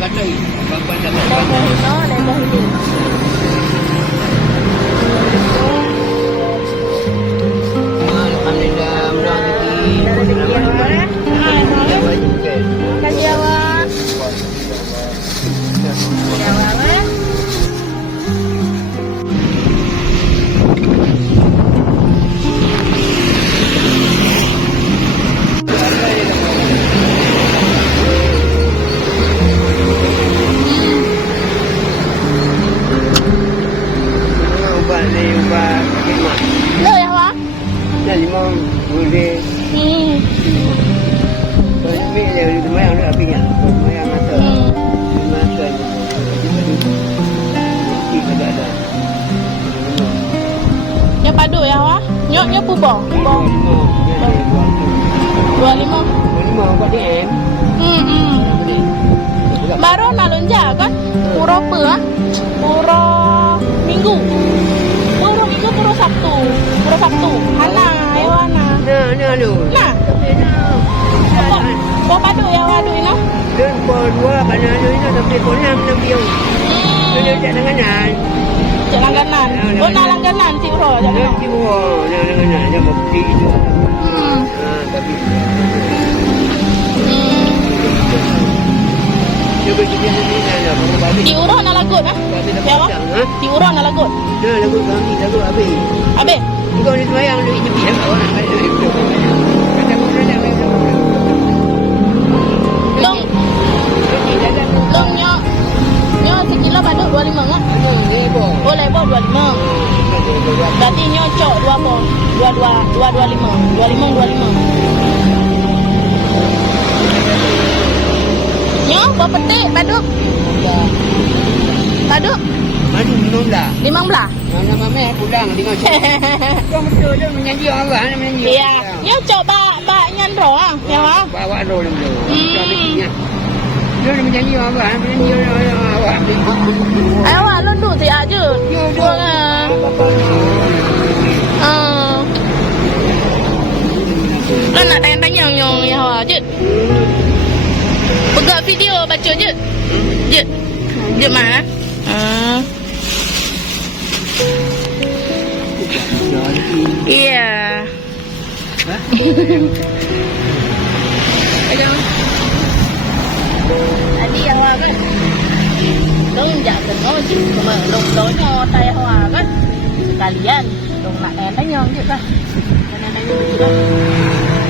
kata bapa dah Lebar hino, lebar hini. Alhamdulillah mudah rezeki. Dah rezeki awak. Ya baik. Terima kasih awak. Ya awak. Ubah ni ubah khidmat. Lo ya awak. Dah 5 boleh. Ini dia di mayang dia apinya. Mayang masa. Masa. Tidak ada. Nyok padu ya awak. Nyok pubong. Pubong. 25. 25 buat DM. Baru nak lonja kan? Puro apa ah? Puro Minggu. Puro Minggu, Puro Sabtu. Puro Sabtu. Hana, ayo Hana. Nah lu. Nah. Bawa padu ya wadu ini. Dan pol 2 pada lu ini tapi pol 6 biung. Dia tak langganan. Cek langganan. Oh, nak langganan si Uro. Dia jiwa nak langganan dia bukti itu. Tapi dia begitu ni ada babi. Di Uro nak lagut ah? Ya awak? Di Uro nak lagut. Dah lagu kami lagu habis. Habis? Kau ni semayang lu ini biar orang ada itu. Kata kau dah Long nyok sekilo padu 25 kan? Oh lebor 25. Berarti nyocok 2 bong. 225. 25. Nyok bawa petik padu. Padu Madu 15. 15. Mana mama pulang tengok cik. Kau betul dia menyanyi orang menyanyi. Iya. Nyocok bak nyandro ah. Ya wah. Bawa ro dia dulu. Kau bikinnya. Dia menyanyi orang menyanyi awak. Awak lundu si aje. Dua ah. Lo nak tanya-tanya nyong ya awak je. Pegang video baca je. Je mana? Iya. Tadi awak kan dong jak tengok je cuma dong tay awak kan sekalian dong nak tanya je kan. Tanya begitu.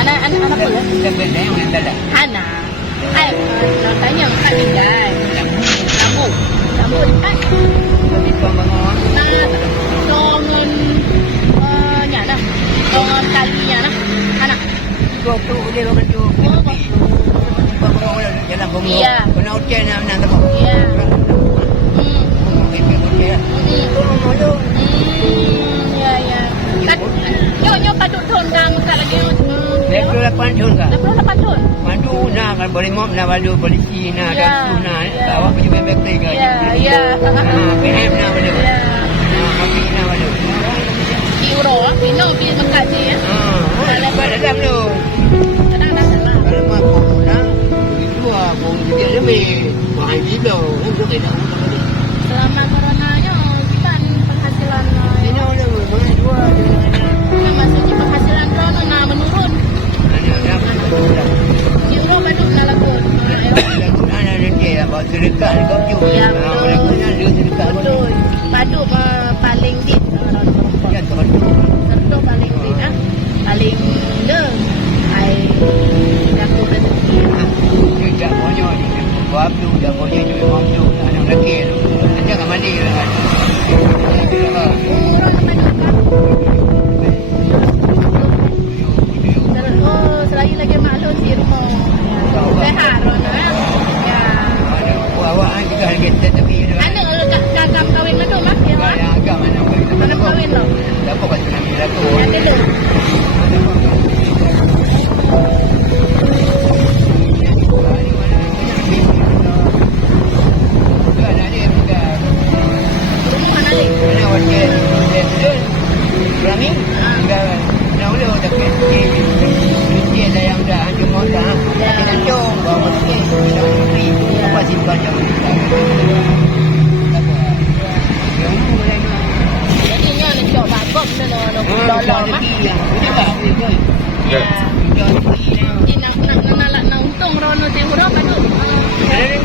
Anak apa ya? Benda yang tak ada. Anak. Nak tanya kat tinggal. Rambut kan. Tapi kau bangun. Dongon nyana. Dongon kalinya nah. Anak. Kau tu dia kau tu. Kau jalan kamu. Iya. Kau nak ujian nak tak? Iya. Ya. Nyok patut thon kang kat lagi. 28 tahun kah? 28 tahun. Mandu nak kan boleh mop nak balu polisi nak dan sunat awak punya bebek tiga. Ya. PM nak balu. Ya. Kami nak balu. Euro pino pi makan je ya. Lepas dalam tu. Dah salah. Kalau mampu nak itu pun dia lebih mahal gila. Untuk kita. Selama coronanya kita penghasilan Ini ada mahal dua. maksudnya penghasilan corona nak menurun. Euro baru nak lagut. Ada dia bawa sedekah kau juga. Ya, Orang punya dia sedekah betul. Padu paling dit. Ya, Serta paling dit ah. Paling de. Ai dapat rezeki. Dia punya ni. Buat tu dia punya tu memang tu. Anak lelaki tu. Jangan mandi lah kan. Selagi lagi maklum di rumah. Sehat Rona. Ya. Awak juga kita tapi Anak kakak kahwin mana mah? Ya. agak mana Mana kahwin lo? dapat baca nama tu. Ada tu.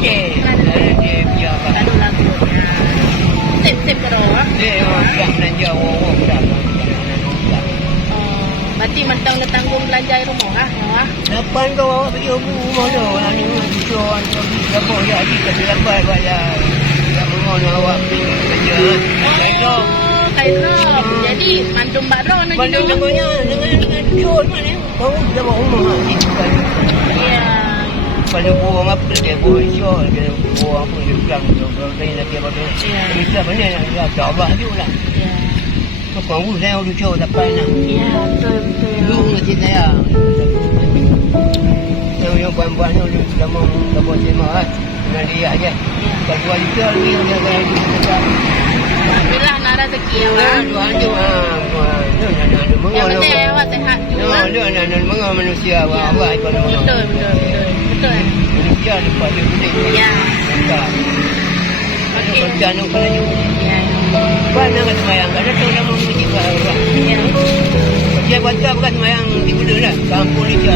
Dia biar apa? Lalu lagu. Sip ke doa. Dia orang dan Jawa orang dah. Berarti mentang dia tanggung belanja air rumah ha? Lapan kau awak pergi rumah tu. Ani cuan apa ya di kelambat bayar. Tak mengono awak kerja. Baiklah. Kaitrop. Jadi mandum bakro nak Bandung namanya dengan cuan mana? Kau dah bawa rumah ni. Ya. Pada buang apa dia buang syol dia buang apa dia bilang tu kalau lagi apa tu. Bisa mana nak coba juga lah. Ya. Kau pun saya udah coba dapat nak. Ya, betul. Lu nanti saya. Yang buan-buan ni sudah mau dapat terima kan. Dengan dia aja. Kalau jual jual ni dia ada Alhamdulillah nak rezeki ya bang. dua aja ada Yang penting awak sehat juga. Ada menga manusia awak kalau Betul. manusia lepas dia boleh. Ya. Okey. Kerja nak kena juga. Ya. Mana kan semayang kan ada orang mau pergi ke orang. Ya. Dia baca bukan semayang di mana lah. Kampung ni dia.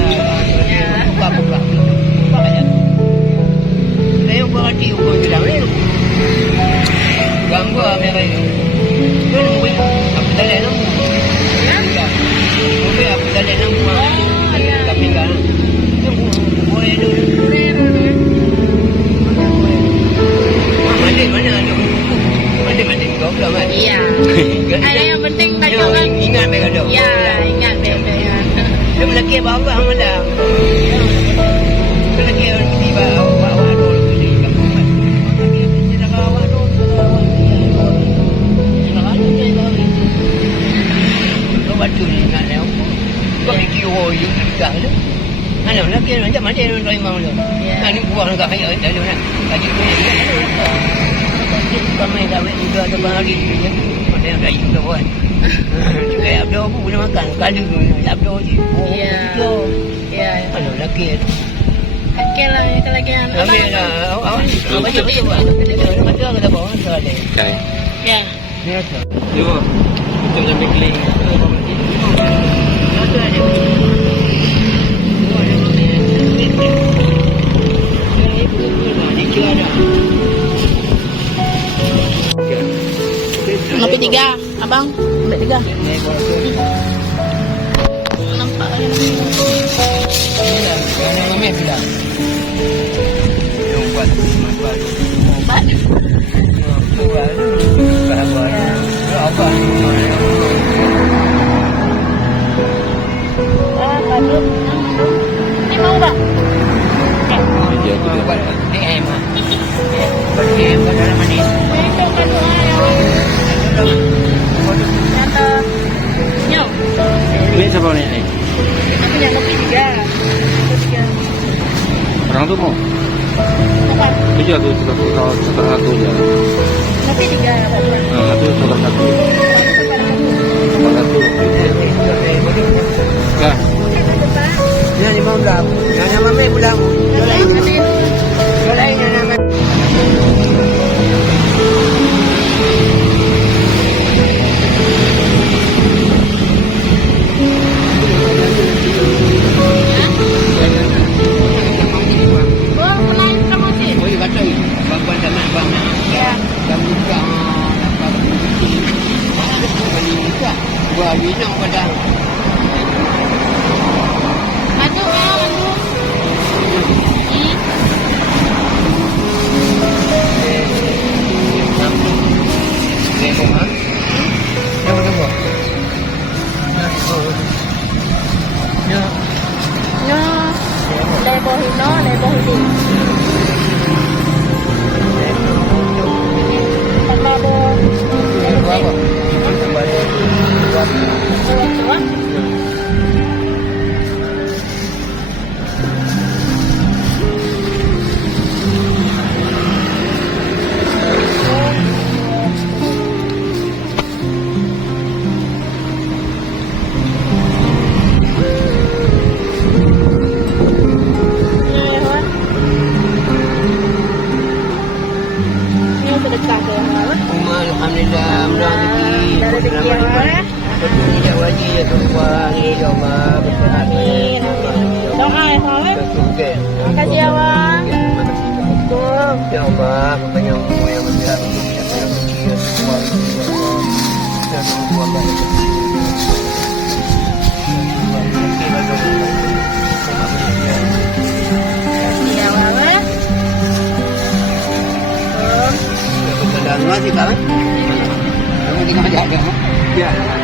Ya. Buka. Buka aja. Saya buat hati ukur je dah. Ganggu apa yang kan mungkin apa dah leh namu. Ya. Mungkin apa dah leh namu. Tapi kan. Boleh dulu. Mana ada. Mana kau belum kan? Iya. Ada yang penting tak jangan. Ingat mereka tu. Ya, ingat bebe ya. Dia melaki apa-apa malam. Melaki tiba awak dulu ni. Batu ni nak lewat. Kau ni kira you dekat tu. Mana lagi macam mana dia nak imam tu. Ni buang dekat ayat dalam nak. Kaji tu. Kami dah wet juga ada hari tu je. Mana yang dah itu buat. Juga abdo pun boleh makan. Kali tu abdo je. Ya. Ya. Mana lagi. Okey lah kalau lagi yang. Kami dah awak baca buat. Baca kata bawa soalan. Okay. Ya. Biasa. Jom. Jom sampai kling. Ada ada. Kopi 3, abang. Ambil 3. Nampak ni mau tak? Dia tu buat DM ah. Buat DM kat dalam ni. Itu kan nyata. Nyok. Ini siapa ni? Kita punya kopi 3. Orang tu mau? Apa? Kerja tu setor satu je. Kopi 3 Satu setor satu. Setor satu. Kah? Dia ni mau dah. Yang mami pulang. Jual yang nama. Wah, ini nak pada. Maju ya, maju. Lebo hino, lebo hidi. Lebo. Apa? Buat. Alhamdulillah, mudah rezeki. Dia wajib ya Tuhan, ya Allah, Amin. Doa ya, Pak. Okey. Terima kasih, Abang. Betul. Abah, makanya mau yang menjaga siapa yang sekian semua dan semua banyak. Iya, Mama. Berjalan masih kan? Kamu tinggal jaga. Ya.